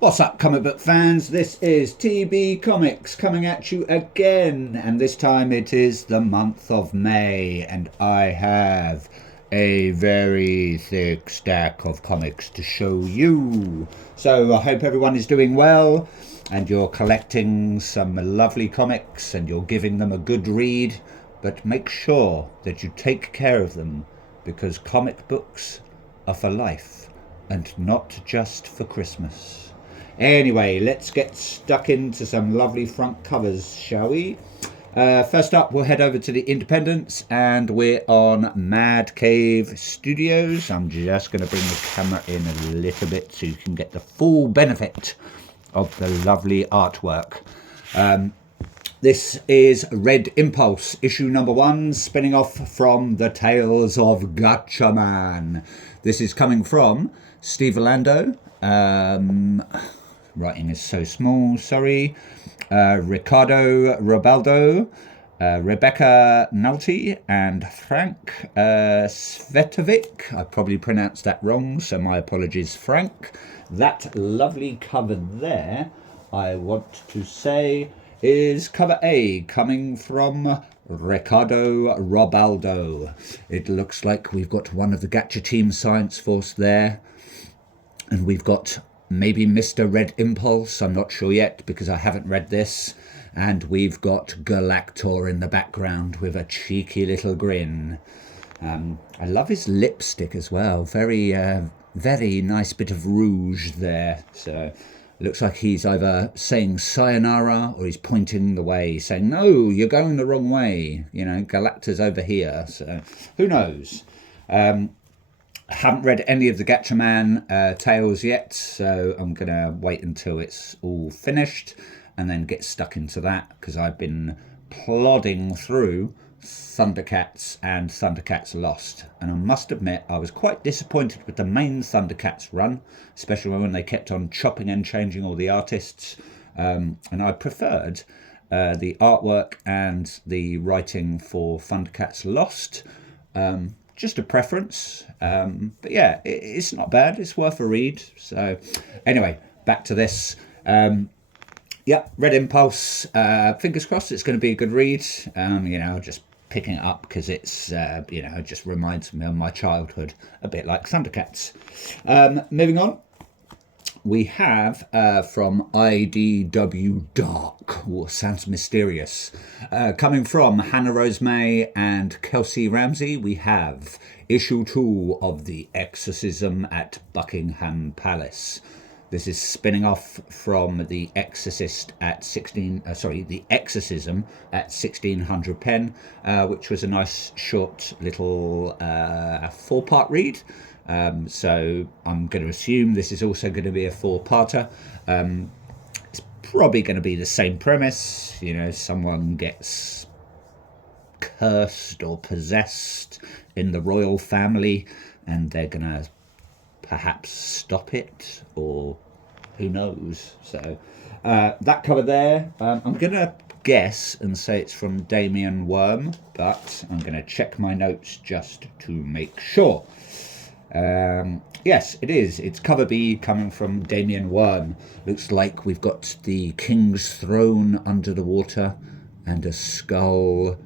What's up, comic book fans? This is TB Comics coming at you again, and this time it is the month of May, and I have a very thick stack of comics to show you. So I hope everyone is doing well, and you're collecting some lovely comics, and you're giving them a good read, but make sure that you take care of them, because comic books are for life, and not just for Christmas. Anyway, let's get stuck into some lovely front covers, shall we? First up, we'll head over to the Independents, and we're on Mad Cave Studios. I'm just going to bring the camera in a little bit so you can get the full benefit of the lovely artwork. This is Red Impulse, issue number 1, spinning off from the Tales of Gatchaman. This is coming from Steve Orlando. Writing is so small, sorry. Ricardo Robaldo, Rebecca Nulty, and Frank Svetovic. I probably pronounced that wrong, so my apologies, Frank. That lovely cover there, I want to say, is cover A, coming from Ricardo Robaldo. It looks like we've got one of the Gacha Team Science Force there, and we've got maybe Mr. Red Impulse, I'm not sure yet because I haven't read this. And we've got Galactor in the background with a cheeky little grin. I love his lipstick as well. Very nice bit of rouge there. So looks like he's either saying sayonara or he's pointing the way, saying, no, you're going the wrong way. You know, Galactor's over here. So who knows? I haven't read any of the Gatchaman tales yet, so I'm going to wait until it's all finished and then get stuck into that, because I've been plodding through Thundercats and Thundercats Lost. And I must admit, I was quite disappointed with the main Thundercats run, especially when they kept on chopping and changing all the artists. And I preferred the artwork and the writing for Thundercats Lost. Just a preference, but yeah, it's not bad. It's worth a read. So anyway, back to this. Yeah, Red Impulse. Fingers crossed it's going to be a good read. Just picking it up because it's it just reminds me of my childhood, a bit like Thundercats. Moving on, we have from IDW Dark, sounds mysterious. Coming from Hannah Rose May and Kelsey Ramsey, we have issue 2 of The Exorcism at Buckingham Palace. This is spinning off from The Exorcist at The Exorcism at 1600 pen, which was a nice short little 4-part read. So I'm going to assume this is also going to be a 4-parter. It's probably going to be the same premise. You know, someone gets cursed or possessed in the royal family, and they're going to perhaps stop it, or who knows. So that cover there, I'm going to guess and say it's from Damien Worm, but I'm going to check my notes just to make sure. Yes, it is. It's cover B, coming from Damien Worm. Looks like we've got the king's throne under the water and a skull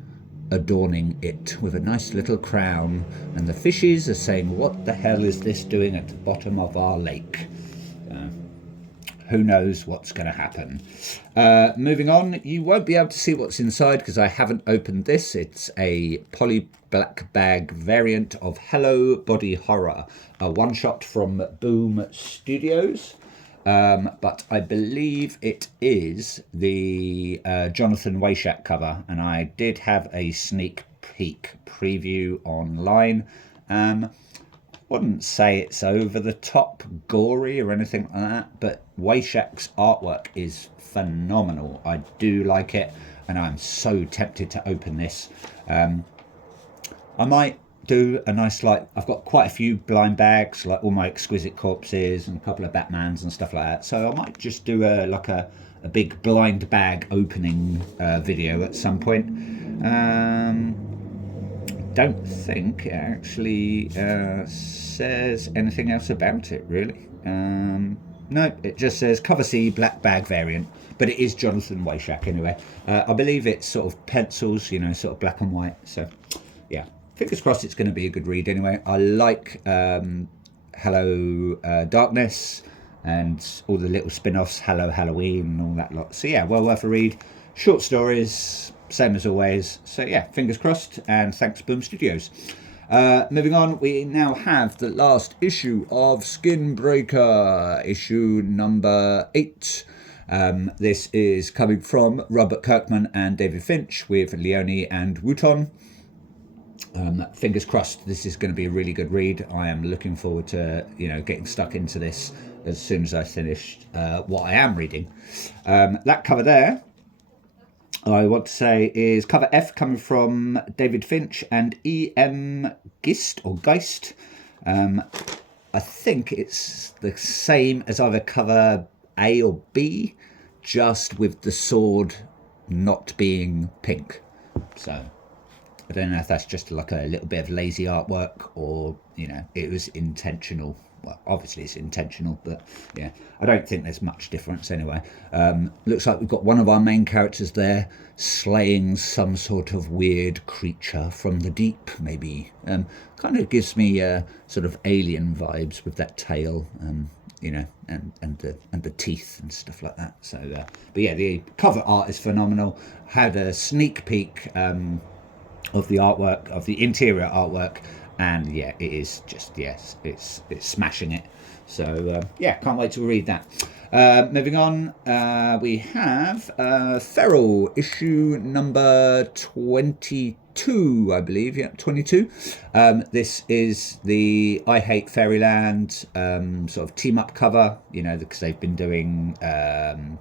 adorning it with a nice little crown, and the fishes are saying, what the hell is this doing at the bottom of our lake? Who knows what's going to happen. Moving on, you won't be able to see what's inside because I haven't opened this. It's a poly black bag variant of Hello Body Horror, a one-shot from Boom Studios. But I believe it is the Jonathan Weishak cover, and I did have a sneak peek preview online. Wouldn't say it's over the top gory or anything like that, but Weishak's artwork is phenomenal. I do like it, and I'm so tempted to open this. I might do a nice, I've got quite a few blind bags, like all my Exquisite Corpses and a couple of Batmans and stuff like that, so I might just do a big blind bag opening video at some point. Don't think it actually says anything else about it, really. No, it just says cover C black bag variant, but it is Jonathan Weishak anyway. I believe it's sort of pencils, you know, sort of black and white. So, yeah, fingers crossed it's going to be a good read anyway. I like Hello Darkness and all the little spin-offs, Hello Halloween and all that lot. So yeah, well worth a read. Short stories, same as always. So yeah, fingers crossed, and thanks Boom Studios. Moving on, we now have the last issue of Skinbreaker, issue number 8. This is coming from Robert Kirkman and David Finch with Leone and Wooton. Fingers crossed, this is going to be a really good read. I am looking forward to getting stuck into this as soon as I finished what I am reading. That cover there, I want to say, is cover F, coming from David Finch and E.M. Geist. I think it's the same as either cover A or B, just with the sword not being pink. So I don't know if that's just like a little bit of lazy artwork, or it was intentional. Well, obviously it's intentional, but yeah, I don't think there's much difference anyway. Looks like we've got one of our main characters there slaying some sort of weird creature from the deep, maybe. Kind of gives me sort of alien vibes with that tail, and the teeth and stuff like that. So, but yeah, the cover art is phenomenal. Had a sneak peek of the artwork, of the interior artwork, and yeah, it is just, yes, it's smashing it. So yeah, can't wait to read that. Moving on, we have Feral, issue number 22, I believe. Yeah, 22. This is the I Hate Fairyland sort of team up cover, because they've been doing there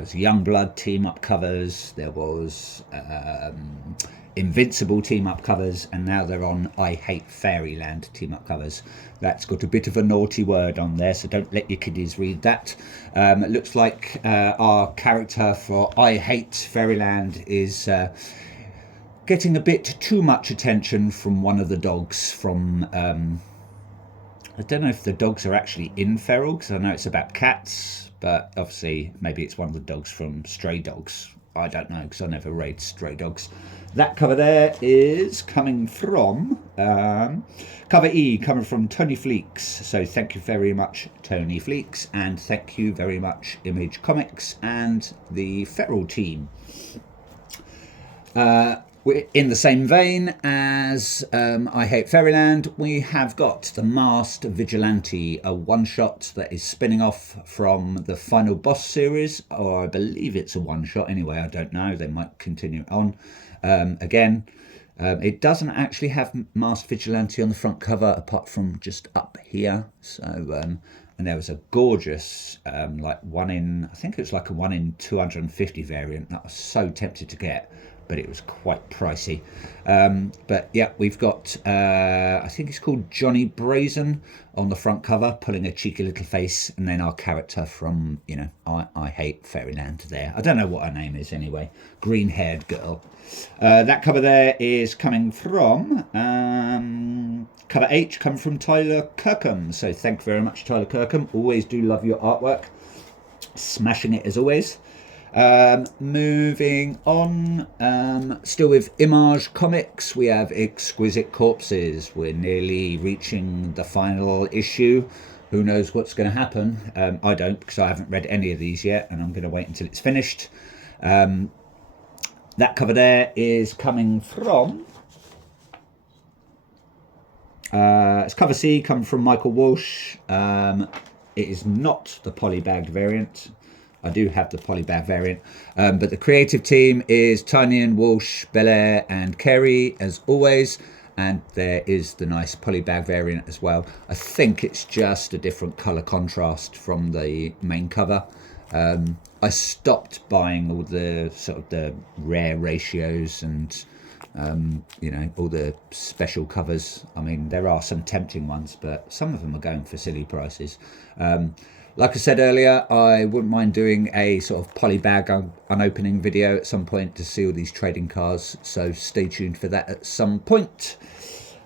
was Youngblood team up covers, there was Invincible team up covers, and now they're on I Hate Fairyland team up covers. That's got a bit of a naughty word on there, so don't let your kiddies read that. It looks like our character for I Hate Fairyland is getting a bit too much attention from one of the dogs from I don't know if the dogs are actually in Feral, because I know it's about cats, but obviously maybe it's one of the dogs from Stray Dogs. I don't know, because I never read Stray Dogs. That cover there is coming from cover E, coming from Tony Fleeks. So thank you very much, Tony Fleeks, and thank you very much, Image Comics and the Feral team. In the same vein as I Hate Fairyland, we have got The Masked Vigilante, a one-shot that is spinning off from the Final Boss series, or I believe it's a one-shot anyway, I don't know, they might continue it on. Again, it doesn't actually have Masked Vigilante on the front cover, apart from just up here. So, and there was a gorgeous, like I think it was like a 1 in 250 variant that I was so tempted to get, but it was quite pricey. But yeah, we've got, I think it's called Johnny Brazen on the front cover, pulling a cheeky little face, and then our character from, I Hate Fairyland there. I don't know what her name is anyway. Green-haired girl. That cover there is coming from, cover H, coming from Tyler Kirkham. So thank you very much, Tyler Kirkham. Always do love your artwork. Smashing it as always. Moving on, still with Image Comics, we have Exquisite Corpses. We're nearly reaching the final issue. Who knows what's going to happen? I don't, because I haven't read any of these yet, and I'm going to wait until it's finished. That cover there is coming from, it's cover C, coming from Michael Walsh. It is not the polybagged variant. I do have the polybag variant, but the creative team is Tynion, Walsh, Belair and Carey as always, and there is the nice polybag variant as well. I think it's just a different colour contrast from the main cover. I stopped buying all the sort of the rare ratios and all the special covers. I mean, there are some tempting ones, but some of them are going for silly prices. Like I said earlier, I wouldn't mind doing a sort of polybag unopening video at some point to see all these trading cards, so stay tuned for that at some point.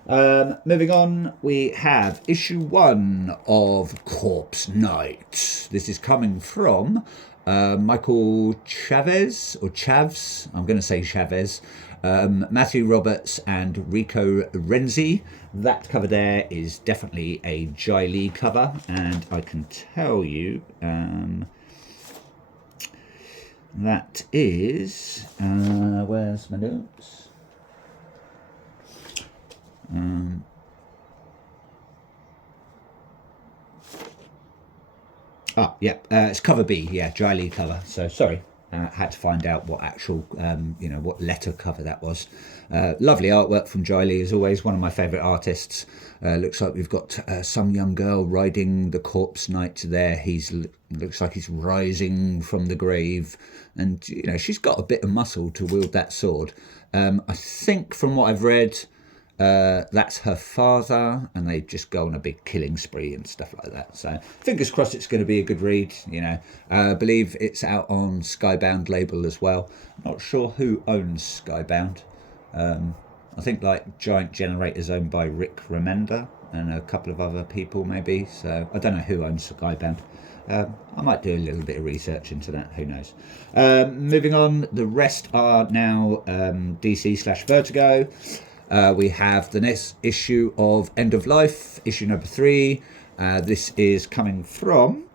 Moving on, we have issue 1 of Corpse Night. This is coming from Michael Chavez, or Chavs, I'm going to say Chavez, Matthew Roberts and Rico Renzi. That cover there is definitely a Jai Lee cover, and I can tell you that is, where's my notes? It's cover B, yeah, Jai Lee cover. So sorry, had to find out what actual, what letter cover that was. Lovely artwork from Jai Lee, as always, one of my favourite artists. Looks like we've got some young girl riding the Corpse Knight there. Looks like he's rising from the grave, and she's got a bit of muscle to wield that sword. I think from what I've read, that's her father, and they just go on a big killing spree and stuff like that. So fingers crossed it's going to be a good read. I believe it's out on Skybound label as well. I'm not sure who owns Skybound. I think like Giant Generator's owned by Rick Remender and a couple of other people maybe. So I don't know who owns Skybound. I might do a little bit of research into that, who knows. Moving on, the rest are now DC/Vertigo. We have the next issue of End of Life, issue number 3. This is coming from...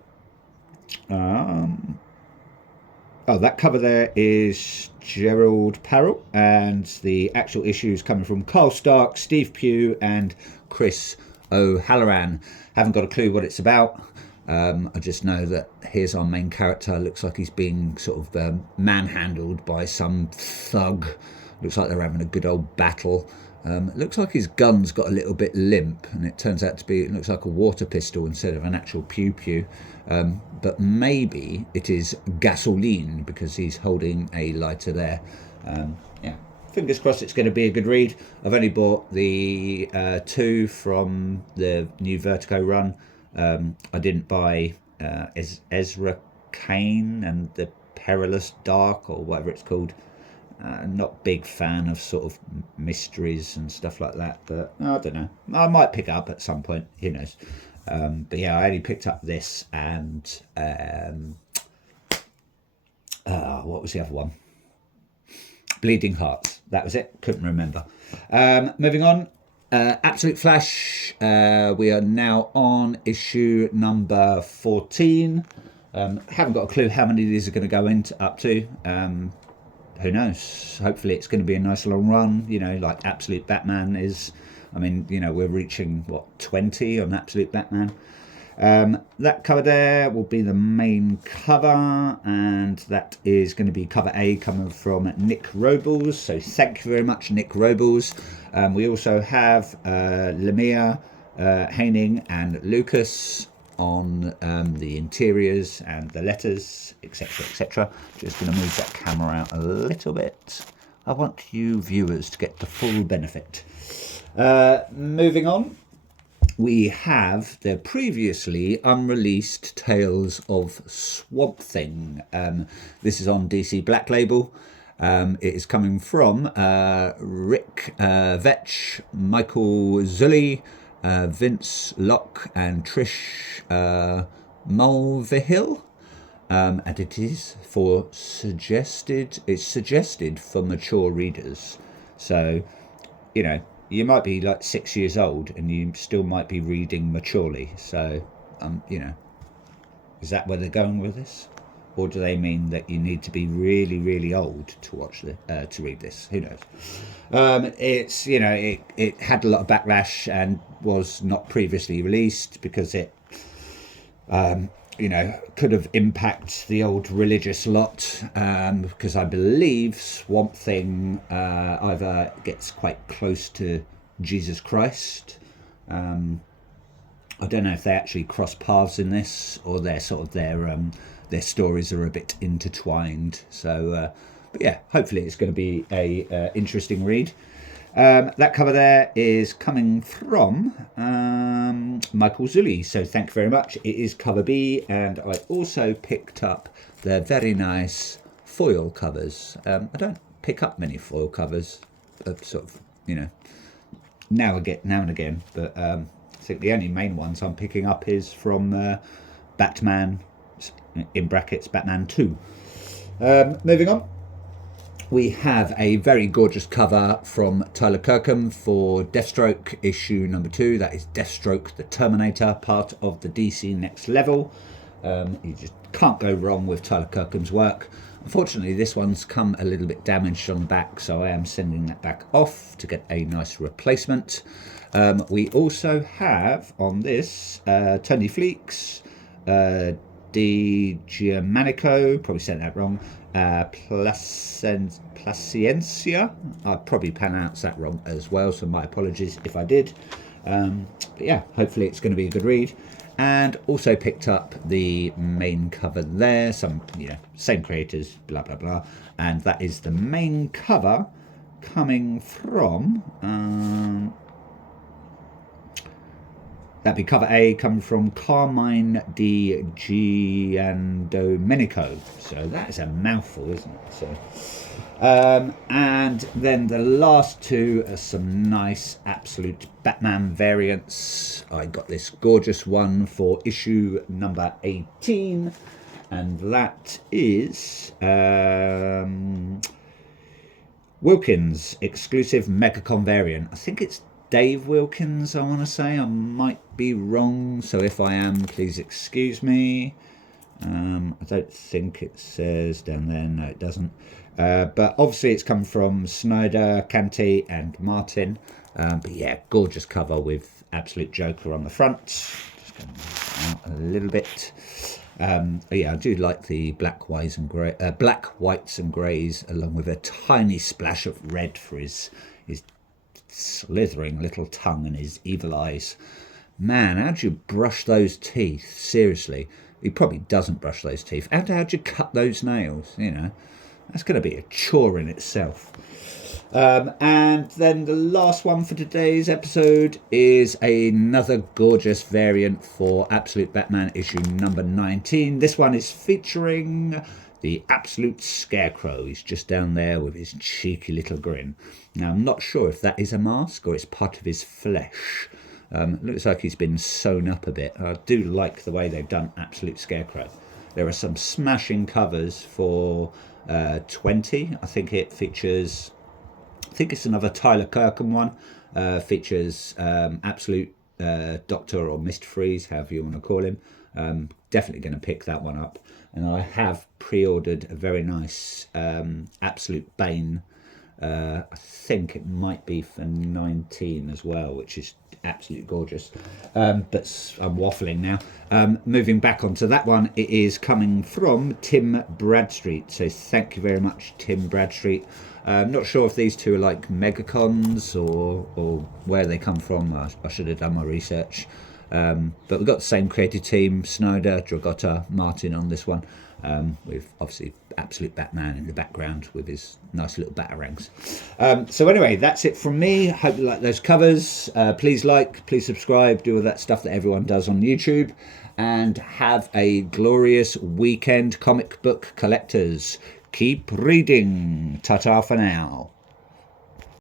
that cover there is Gerald Parrell, and the actual issue is coming from Carl Stark, Steve Pugh, and Chris O'Halloran. Haven't got a clue what it's about. I just know that here's our main character. Looks like he's being sort of manhandled by some thug. Looks like they're having a good old battle. It looks like his gun's got a little bit limp, and it turns out to be, it looks like a water pistol instead of an actual pew-pew. But maybe it is gasoline, because he's holding a lighter there. Fingers crossed it's going to be a good read. I've only bought the 2 from the new Vertigo run. I didn't buy Ezra Kane and the Perilous Dark, or whatever it's called. Not big fan of sort of mysteries and stuff like that, but I don't know. I might pick up at some point, who knows. But yeah, I only picked up this and what was the other one? Bleeding Hearts. That was it. Couldn't remember. Moving on. Absolute Flash. We are now on issue number 14. Haven't got a clue how many of these are going to go up to. Who knows? Hopefully it's going to be a nice long run, like Absolute Batman is. I mean, we're reaching, 20 on Absolute Batman. That cover there will be the main cover, and that is going to be cover A, coming from Nick Robles. So thank you very much, Nick Robles. We also have Lemire, Haining, and Lucas on the interiors and the letters, etc, etc. Just going to move that camera out a little bit. I want you viewers to get the full benefit. Moving on, we have the previously unreleased Tales of Swamp Thing. This is on DC Black Label. It is coming from Rick Vetch, Michael Zully, Vince Locke, and Trish Mulvihill. And it is suggested for mature readers. So, you might be like 6 years old and you still might be reading maturely. So, is that where they're going with this? Or do they mean that you need to be really, really old to watch to read this? Who knows? It's it had a lot of backlash and was not previously released because it could have impacted the old religious lot, because I believe Swamp Thing either gets quite close to Jesus Christ. I don't know if they actually cross paths in this, or their stories are a bit intertwined. So, but yeah, hopefully it's going to be a interesting read. That cover there is coming from Michael Zully, so thank you very much. It is cover B, and I also picked up the very nice foil covers. I don't pick up many foil covers, sort of, now and again. But I think the only main ones I'm picking up is from Batman, in brackets, Batman 2. Moving on. We have a very gorgeous cover from Tyler Kirkham for Deathstroke issue number 2. That is Deathstroke the Terminator, part of the DC Next Level. You just can't go wrong with Tyler Kirkham's work. Unfortunately, this one's come a little bit damaged on the back, so I am sending that back off to get a nice replacement. We also have on this Tony Fleecs, Di Giamanico, probably said that wrong, Paciencia, I probably pronounced that wrong as well, so my apologies if I did. But yeah, hopefully it's going to be a good read. And also picked up the main cover there, some, same creators, blah blah blah, and that is the main cover coming from that'd be cover A, coming from Carmine Di Giandomenico. So that is a mouthful, isn't it? So, and then the last two are some nice absolute Batman variants. I got this gorgeous one for issue number 18, and that is Wilkins exclusive Megacon variant. I think it's Dave Wilkins, I want to say. I might be wrong, so if I am, please excuse me. I don't think it says down there. No, it doesn't. But obviously it's come from Snyder, Canty and Martin. But yeah, gorgeous cover with absolute Joker on the front. Just going out a little bit. Yeah, I do like the black, whites and greys, along with a tiny splash of red for his slithering little tongue and his evil eyes. Man, how'd you brush those teeth? Seriously, he probably doesn't brush those teeth. How'd you cut those nails? That's going to be a chore in itself. And then the last one for today's episode is another gorgeous variant for Absolute Batman issue number 19. This one is featuring the absolute Scarecrow. He's just down there with his cheeky little grin. Now, I'm not sure if that is a mask or it's part of his flesh. Looks like he's been sewn up a bit. I do like the way they've done Absolute Scarecrow. There are some smashing covers for 20. I think it features... I think it's another Tyler Kirkham one. Features Absolute Doctor or Mr. Freeze, however you want to call him. Definitely going to pick that one up. And I have pre-ordered a very nice Absolute Bane. I think it might be for 19 as well, which is absolutely gorgeous. But I'm waffling now. Moving back onto that one, it is coming from Tim Bradstreet. So thank you very much, Tim Bradstreet. Not sure if these two are like Megacons or where they come from. I should have done my research. But we've got the same creative team, Snyder, Dragotta, Martin on this one, with obviously Absolute Batman in the background with his nice little batarangs. So anyway, that's it from me. Hope you like those covers. Please like, please subscribe, do all that stuff that everyone does on YouTube, and have a glorious weekend, comic book collectors. Keep reading. Ta-ta for now.